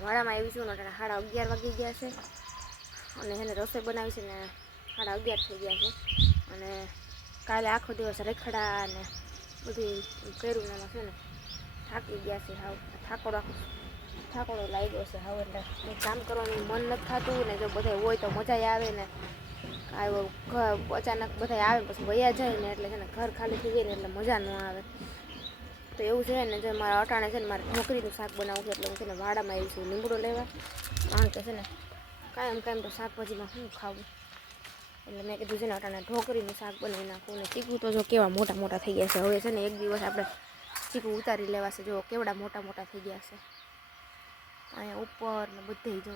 વાડામાં આવી છું ને અટાણે સાડા અગિયાર વાગી ગયા છે. અને એને રસોઈ બનાવી છે ને સાડા અગિયાર થઈ ગયા છે. અને કાલે આખો દિવસ રેખડા ને બધું કર્યું એમાં છે ને થાકી ગયા છે હાવ. થાકોડો થાકોડો લાગ્યો છે હાવ એટલે કામ કરવાનું મન નથી થતું ને જો બધા હોય તો મજા આવે ને. આવ્યો અચાનક બધા આવે પછી વયા જાય ને એટલે છે ને ઘર ખાલી થઈ જાય ને એટલે મજા ન આવે. તો એવું છે ને, જે મારા અટાણે છે ને મારે ઢોકરીનું શાક બનાવવું છે, એટલે હું છે ને વાડામાં આવી છું લીમડો લેવા. કારણ કે છે ને, કાયમ કાયમ તો શાકભાજીમાં શું ખાવું. એટલે મેં કીધું છે ને, અટાણે ઢોકરીનું શાક બનાવી નાખું, ને ચીકું તો જો કેવા મોટા મોટા થઈ ગયા છે. હવે છે ને એક દિવસ આપણે ચીકું ઉતારી લેવાશે જો કેવડા મોટા મોટા થઈ ગયા છે. અહીંયા ઉપર ને બધે જો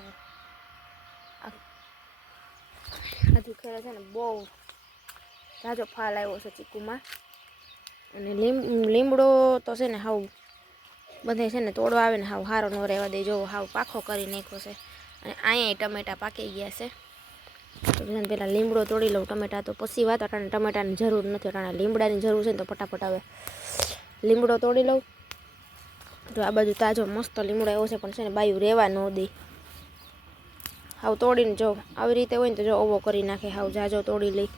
હજુ ખેડે છે ને બહુ જાજો ફાલ આવ્યો છે ચીકુમાં. અને લીમ, લીમડો તો છે ને હાવ બધે છે ને તોડવા આવે ને હાવ સારો ન રહેવા દે, જો હાવ પાખો કરી નાખ્યો છે. અને અહીંયા ટમેટા પાકી ગયા છે. તો પહેલાં લીમડો તોડી લઉં, ટમેટા તો પછી વાત અટાણે ટમેટાની જરૂર નથી અટાણે લીમડાની જરૂર છે ને તો ફટાફટ આવે. લીમડો તોડી લઉં. તો આ બાજુ તાજો મસ્ત લીમડો એવો છે, પણ છે ને બાયું રહેવા ન દે. હાવ તોડીને જો, આવી રીતે હોય ને તો જો ઓવો કરી નાખે, હાવ જાજો તોડી લઈ.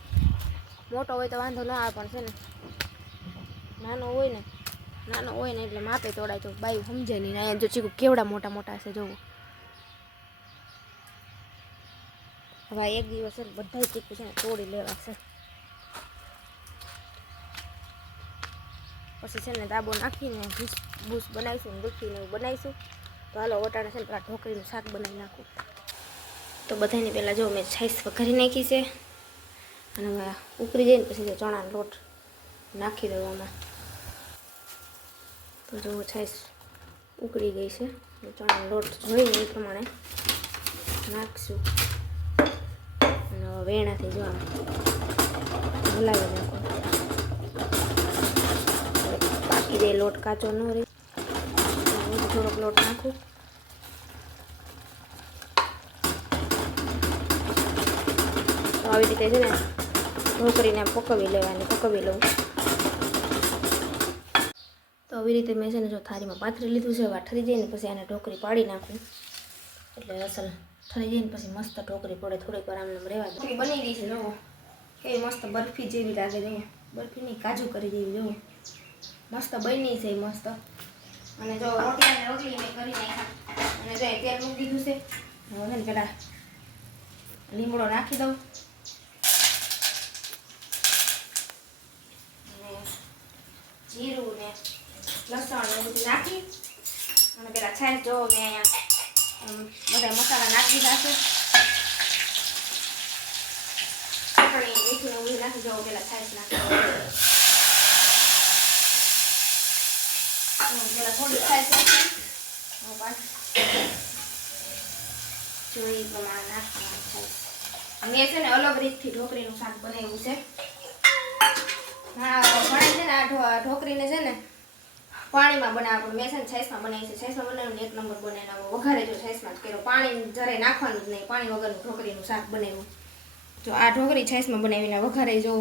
મોટો હોય તો વાંધો ના આવે, પણ છે ને નાનો હોય ને, નાનો હોય ને એટલે માપે તોડાય તો બાઈ સમજે નહીં. અહીંયા જો ચીકુ કેવડા મોટા મોટા છે, જોવો. હવે એક દિવસ બધા ચીકુ છે ને તોડી લેવા છે. પછી છે ને દાબો નાખીને ભૂસ ભૂસ બનાવીશું ને એવું બનાવીશું. તો હાલો ઓટાણે છે ને પેલા ઢોકળીનું શાક બનાવી નાખું. તો બધાની પહેલાં જો મેં છાઈસ વઘારી નાખી છે. અને ઉકળી જાય ને પછી ચણાનો લોટ નાખી દઉં આમાં. જો છાશ ઉકળી ગઈ છે. ચણાનો લોટ જોઈને એ પ્રમાણે. નાખશું. અને વેણાથી જો આમ હલાવી નાખો. બાકી દે લોટ કાચો ન રહે. થોડોક લોટ નાખું. આવી રીતે છે ને ઢોકરીને પકવી લેવાની, પકવી લઉં. તો આવી રીતે મેં છે ને જો થાળીમાં પાથરી લીધું છે ઠરી જાય ને પછી આને ઢોકરી પાડી નાખું. એટલે અસલ ઠરી જાય ને પછી મસ્ત ઢોકરી પડે, થોડીક વાર આમને રહેવા દે. બની ગઈ છે, જુઓ. એ મસ્ત બરફી જેવી લાગે છે બરફીની કાજુ કરી જેવી જુઓ. મસ્ત બની છે મસ્ત. અને જો રોટલી અને કરી નાખ્યા અને જો તેલ મૂકી દીધું છે હવે ને પેલા લીમડો નાખી દઉં. જીરું ને લસણ બધું નાખી અને પેલા છાશ જો મેં બધા મસાલા નાખી દીધા છે નાખી દઉં પેલા છાશ નાખી. પેલા થોડી છાશ જોઈ પ્રમાણે નાખવાનું મેં છે ને અલગ રીતથી ઢોકરીનું શાક બનાવ્યું છે. હા, ઘણા છે ને આ ઢોકરીને છે ને પાણીમાં બનાવવા પણ મેં છે ને છાશમાં બનાવી છે. છાશમાં બનાવીને એક નંબર બનાવીને વઘારે જો છાશમાં જ કર્યો. પાણી જરાય નાખવાનું જ નહીં. પાણી વગરનું ઢોકરીનું શાક બનાવ્યું. જો આ ઢોકરી છાશમાં બનાવીને વઘારે જો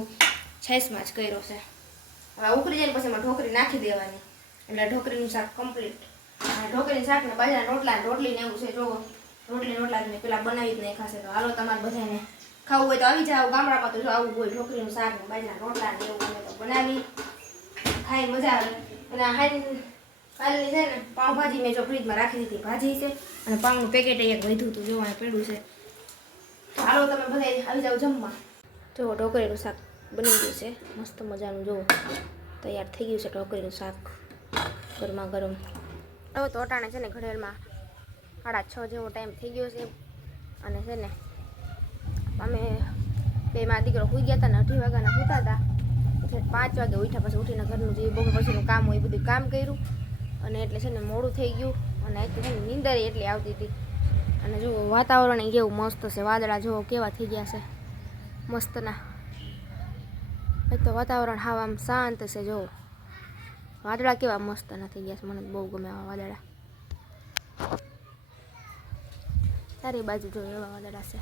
છાશમાં જ કર્યો છે. હવે ઉકળી જાય પછી એમાં ઢોકરી નાખી દેવાની. એટલે ઢોકરીનું શાક કમ્પ્લીટ ઢોકરીનું શાક ને બાજરાના રોટલા, રોટલીને એવું છે. જો રોટલી રોટલા મેં પેલા બનાવી જ નહીં ખાશે તો હાલો તમારે બધાને ખાવું હોય તો આવી જાઓ ગામડામાં તો જો આવું હોય ઢોકરીનું શાક ને બાજરાના રોટલા ને એવું તો બનાવી. ખાઈ મજા આવે. અને હાલ હાઈ છે ને, પાઉંભાજી મેં જો ફ્રીજમાં રાખી દીધી, ભાજી છે અને પાઉંનું પેકેટ એક વધ્યું હતું, જોવાનું પડ્યું છે. હાલો તમે બધા આવી જાઓ જમવા. જો ઢોકળીનું શાક બની ગયું છે. મસ્ત મજાનું, જુઓ. તૈયાર થઈ ગયું છે ઢોકળીનું શાક. ગરમા ગરમ. હવે તો અટાણે છે ને ઘડેલમાં સાડા છ જેવો ટાઈમ થઈ ગયો છે. અને છે ને, અમે બે માં દીકરો સુઈ ગયા હતા ને અઢી વાગ્યાના સૂતા હતા. એટલે પાંચ વાગે ઉઠ્યા પછી ઉઠીને ઘરનું જે બપોર પછીનું કામ હોય એ બધું કામ કર્યું. અને એટલે છે ને મોડું થઈ ગયું. અને એટલે છે ને નીંદર એટલી આવતી હતી. અને જો વાતાવરણ કેવું મસ્ત છે. વાદળા જુઓ કેવા થઈ ગયા છે. મસ્તના. એક તો વાતાવરણ હાવ આમ શાંત છે જો વાદળા કેવા મસ્તના થઈ ગયા છે. મને બહુ ગમે આવા વાદળા. સારી બાજુ જો એવા વાદળા છે.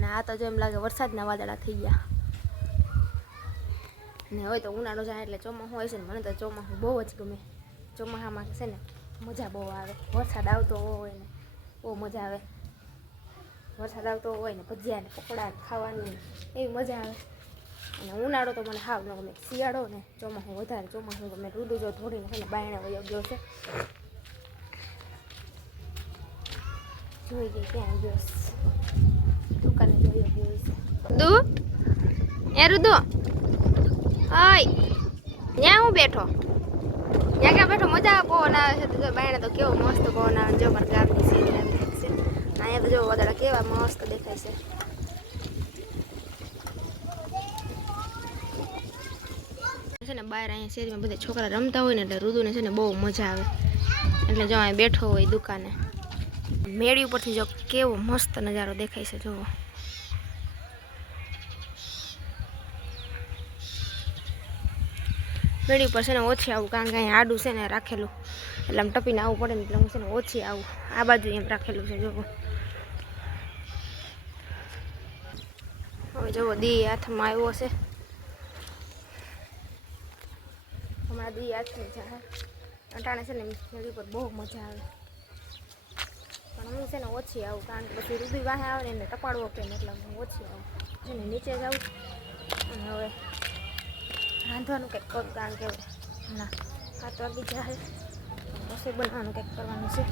ને આ તો જો એમ લાગે વરસાદના વાદળા થઈ ગયા. ને હોય તો ઉનાળો જાય એટલે ચોમાસું હોય છે ને, મને તો ચોમાસું બહુ જ ગમે. ચોમાસામાં છે ને, મજા બહુ આવે. વરસાદ આવતો હોય ને, બહુ મજા આવે. વરસાદ આવતો હોય ને, ભજીયા ને પકોડા ખાવાની એવી મજા આવે. અને ઉનાળો તો મને હાવ ન ગમે. શિયાળો ને ચોમાસું વધારે ચોમાસું ગમે. રૂડું જો ધોડીને છે ને, બાયણે વયો ગયો છે. જોઈ ગઈ ક્યાં ગયો દુકાને જોઈ ગયો છે. દૂધ? એ રુદુ? હાય ત્યાં હું બેઠો? ત્યાં ક્યાં બેઠો? મજા આવે, પવન આવે છે જો બાયણે તો કેવો મસ્ત પવન આવે જો મારા ગામની સીરી આવી છે અહીંયા તો જો વાદળા કેવા મસ્ત દેખાય છે. છે ને બહાર અહીંયા શેરીમાં બધા છોકરા રમતા હોય ને એટલે રુદુને છે ને બહુ મજા આવે. એટલે જો અહીંયા બેઠો હોય દુકાને. મેળી ઉપરથી જો કેવો મસ્ત નજારો દેખાય છે, જુઓ. મેળી ઉપર છે ને ઓછી આવું, કારણ કે અહીંયા આડું છે ને રાખેલું. એટલે આમ ટપીને આવવું પડે ને એટલે હું છે ને ઓછી આવું. આ બાજુ એમ રાખેલું છે જુઓ હવે જોવો, દી હાથમાં આવ્યો છે. હમણાં દી હાથની છે અટાણે છે ને મેળી પર બહુ મજા આવે. પણ હું છે ને ઓછી આવું, કારણ કે પછી રૂબી વાહે આવે ને એને ટપાડવો કે એટલે હું ઓછી આવું. છે ને નીચે જાઉં અને હવે રાંધવાનું કંઈક કરું કારણ કે ના સાત વાગી જાય રસોઈ બનાવવાનું કંઈક કરવાનું છે.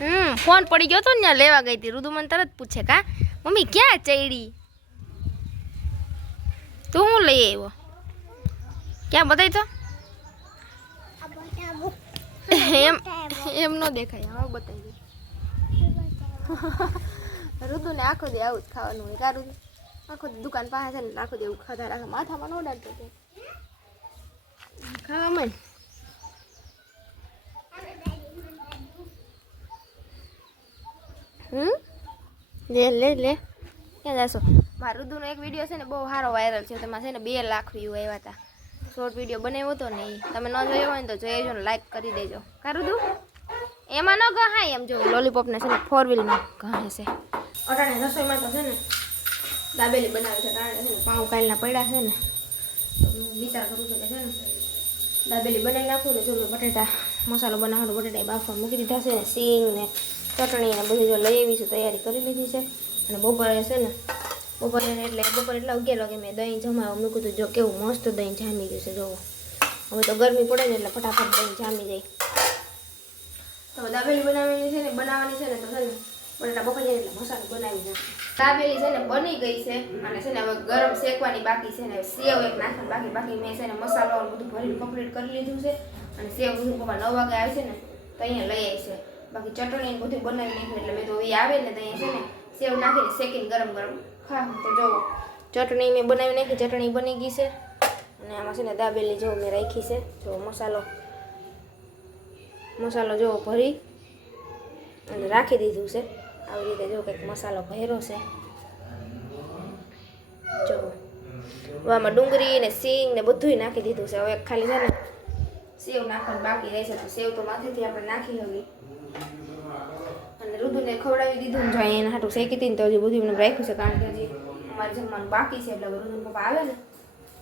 હમ ફોન પડી ગયો તો ને ત્યાં લેવા ગઈ હતી. રુદુ મને તરત પૂછે કા મમ્મી ક્યાં ચડી? તું હું લઈ આવ્યો. ક્યાં બતાવી તો? એમ એમ ન દેખાય. હવે બતાવી ઋતુને આખો દે આવું જ ખાવાનું હોય. કારું આખો દુકાન પાસે છે ને આખો દે એવું ખાધા રાખે. માથામાં ન ઉડાડતો છે ખાવામાં. હમ? લે લે લે. ક્યાં જશો? મારું રુદુનો એક વીડિયો છે ને બહુ સારો વાયરલ છે તેમાં છે ને બે લાખ વ્યૂ આવ્યા હતા. શોર્ટ વીડિયો બનાવ્યો હતો ને. તમે ન જોયો હોય ને તો જોઈ ને લાઈક કરી દેજો. કા રુદુ એમાં ન ગહાય એમ જો. લોલીપોપને છે ને ફોર વ્હીલમાં ગહાય છે. અટાણે રસોઈમાં તો છે ને દાબેલી બનાવી છે. કારણ કે પાઉં કાલના પડ્યા છે ને. વિચાર કરું છું કે છે ને દાબેલી બનાવી નાખું ને જો બટેટા મસાલો બનાવવાનો બટેટા બાફવા મૂકી દીધા છે ને સિંગ ને ચટણી ને બધું જો લઈ આવી છું તૈયારી કરી લીધી છે. અને બપોરે છે ને, બપોરે એટલે બપોરે એટલે અગિયાર વાગે મેં દહીં જમાવા મૂક્યું હતું, જો કેવું મસ્ત દહીં જામી ગયું છે જોવો હવે તો ગરમી પડે ને એટલે ફટાફટ દહીં જામી જાય. તો દાબેલી બનાવેલી છે ને, બનાવવાની છે ને તો છે ને, બટાટા બફાઈ એટલે મસાલો બનાવી નાખો દાબેલી છે ને બની ગઈ છે. અને છે ને હવે ગરમ શેકવાની બાકી છે ને સેવ એક નાખવાની બાકી. બાકી મેં છે ને મસાલો બધું ભરીને કમ્પ્લીટ કરી લીધું છે. અને સેવ બધું પપ્પા નવ વાગે આવે છે ને તો અહીંયા લઈ આવી છે. બાકી ચટણી બધું બનાવી નાખ્યું એટલે મેં તો એ આવે ને તો અહીંયા છે ને સેવ નાખીને શેકીને ગરમ ગરમ ખા. તો જોવો ચટણી મેં બનાવી નાખી, ચટણી બની ગઈ છે. અને આમાં છે ને દાબેલી જો મેં રાખી છે. જો મસાલો મસાલો જો ભરી અને રાખી દીધું છે. આવી રીતે જો કંઈક મસાલો ભર્યો છે. જો, આમાં ડુંગળી ને સિંગ ને બધુંય નાખી દીધું છે. હવે ખાલી છે ને સેવ નાખવાનું બાકી રહેશે તો સેવ તો માથેથી આપણે નાખી હવી. અને રુદુને ખવડાવી દીધું જો એના હાટું શેકી હતી ને તો હજી બધું એમને રાખ્યું છે. કારણ કે હજી અમારે જમવાનું બાકી છે. એટલે રુદુ પપ્પા આવે ને,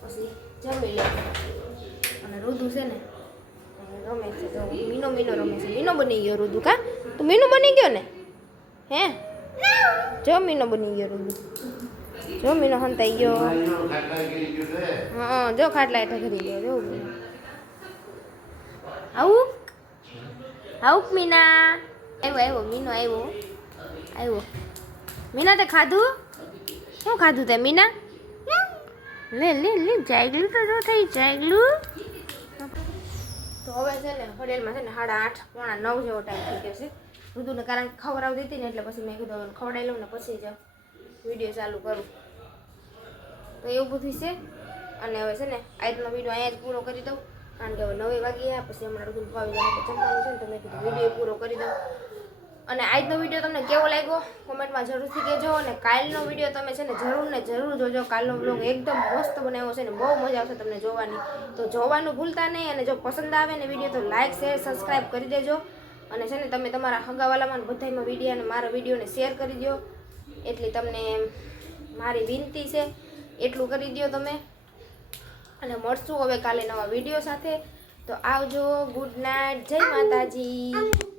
પછી જમી લે. અને રુદુ છે ને, રમે છે. તો મીનો મીનો રમે છે. મીનો બની ગયો રુદુ કા? તું મીનો બની ગયો ને? હે? જો મીનો બની ગયો રૂબરૂ. જો મીનો હંતાઈ ગયો. હા, જો ખાટલા એટલે કરી ગયો જો આવું? આવું મીના? આવ્યો આવ્યો મીનો આવ્યો આવ્યો મીના, તે ખાધું? શું ખાધું તે, મીના? લે લે લે જાગલું તો જો થઈ જાગલું તો હવે છે ને, હોટેલમાં છે ને સાડા આઠ, પોણા નવ જેવો ટાઈમ થઈ ગયો છે. ઋતુને કારણ કે ખવડાવી દીધી ને એટલે પછી મેં કીધું ખવડાવી લઉં ને પછી જ વીડિયો ચાલુ કરું. તો એવું બધું છે. અને હવે છે ને, આજનો વીડિયો અહીંયા જ પૂરો કરી દઉં. કારણ કે હવે નવે વાગી ગયા, પછી હમણાં ઋતુ ભાવી જાય જમવાનું છે ને, તો મેં કીધું વીડિયો પૂરો કરી દઉં. અને આજનો વીડિયો તમને કેવો લાગ્યો? કોમેન્ટમાં જરૂરથી કહેજો. અને કાલનો વીડિયો તમે છે ને, જરૂર ને જરૂર જોજો. કાલનો બ્લોગ એકદમ મસ્ત બનાવ્યો છે ને, બહુ મજા આવશે તમને જોવાની. તો જોવાનું ભૂલતા નહીં અને જો પસંદ આવે ને વીડિયો, તો લાઇક શેર સબસ્ક્રાઈબ કરી દેજો. અને છે ને તમે તમારા હગાવાલામાં બધામાં વીડિયો અને મારા વિડીયોને શેર કરી દો એટલી તમને મારી વિનંતી છે એટલું કરી દો તમે. અને મળશું હવે કાલે નવા વીડિયો સાથે. તો આવજો ગુડ નાઇટ જય માતાજી.